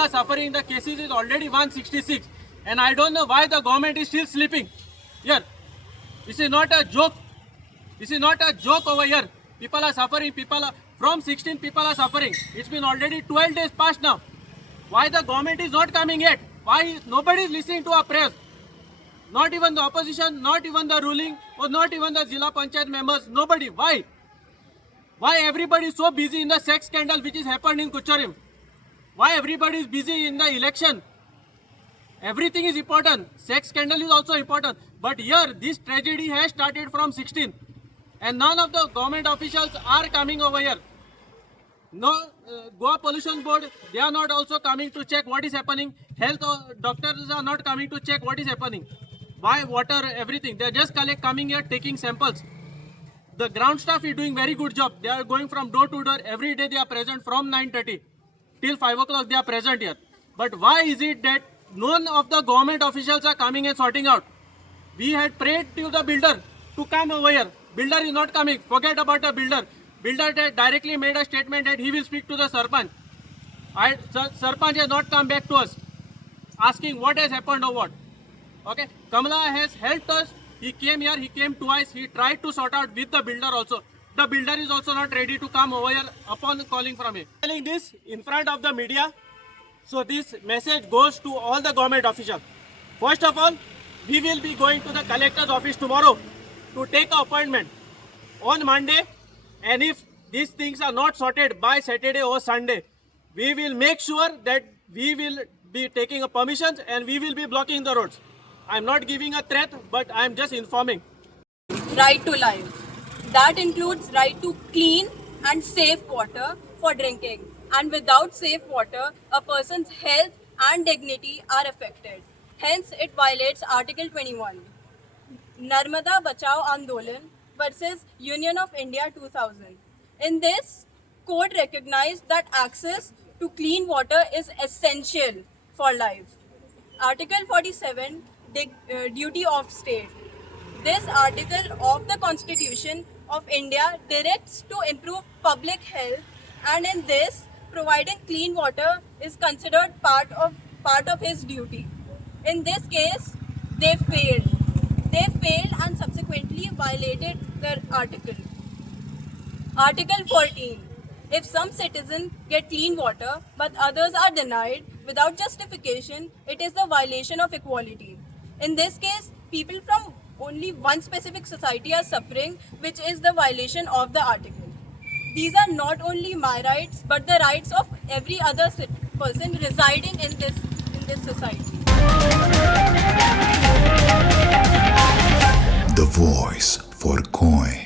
are suffering. The cases is already 166, and I don't know why the government is still sleeping. Here, this is not a joke. This is not a joke over here. People are suffering. From 16 people are suffering. It's been already 12 days past now. Why the government is not coming yet? Why nobody is listening to our prayers? Not even the opposition, not even the ruling, or not even the Zilla Panchayat members. Nobody. Why? Why everybody is so busy in the sex scandal which is happened in Kucharim? Why everybody is busy in the election? Everything is important. Sex scandal is also important. But here, this tragedy has started from 16. And none of the government officials are coming over here. No, Goa Pollution Board, they are not also coming to check what is happening. Health doctors are not coming to check what is happening. Why, water, everything. They are just coming here, taking samples. The ground staff is doing very good job. They are going from door to door. Every day they are present from 9:30 till 5 o'clock they are present here. But why is it that none of the government officials are coming and sorting out? We had prayed to the builder to come over here. Builder is not coming. Forget about the builder. Builder directly made a statement that he will speak to the Sarpanch. Sarpanch has not come back to us asking what has happened or what. Okay, Kamala has helped us. He came here, he came twice, he tried to sort out with the builder also. The builder is also not ready to come over here upon calling from him. Telling this in front of the media, so this message goes to all the government officials. First of all, we will be going to the collector's office tomorrow to take an appointment on Monday, and if these things are not sorted by Saturday or Sunday, we will make sure that we will be taking a permissions and we will be blocking the roads. I am not giving a threat, but I am just informing. Right to life. That includes right to clean and safe water for drinking. And without safe water, a person's health and dignity are affected. Hence, it violates Article 21. Narmada Bachao Andolan versus Union of India 2000. In this, court recognized that access to clean water is essential for life. Article 47, duty of state. This article of the Constitution of India directs to improve public health, and in this, providing clean water is considered part of his duty. In this case, they failed. They failed and subsequently violated the article. Article 14. If some citizens get clean water but others are denied without justification, it is the violation of equality. In this case, people from only one specific society are suffering, which is the violation of the article. These are not only my rights, but the rights of every other person residing in this society. The voice for Coin.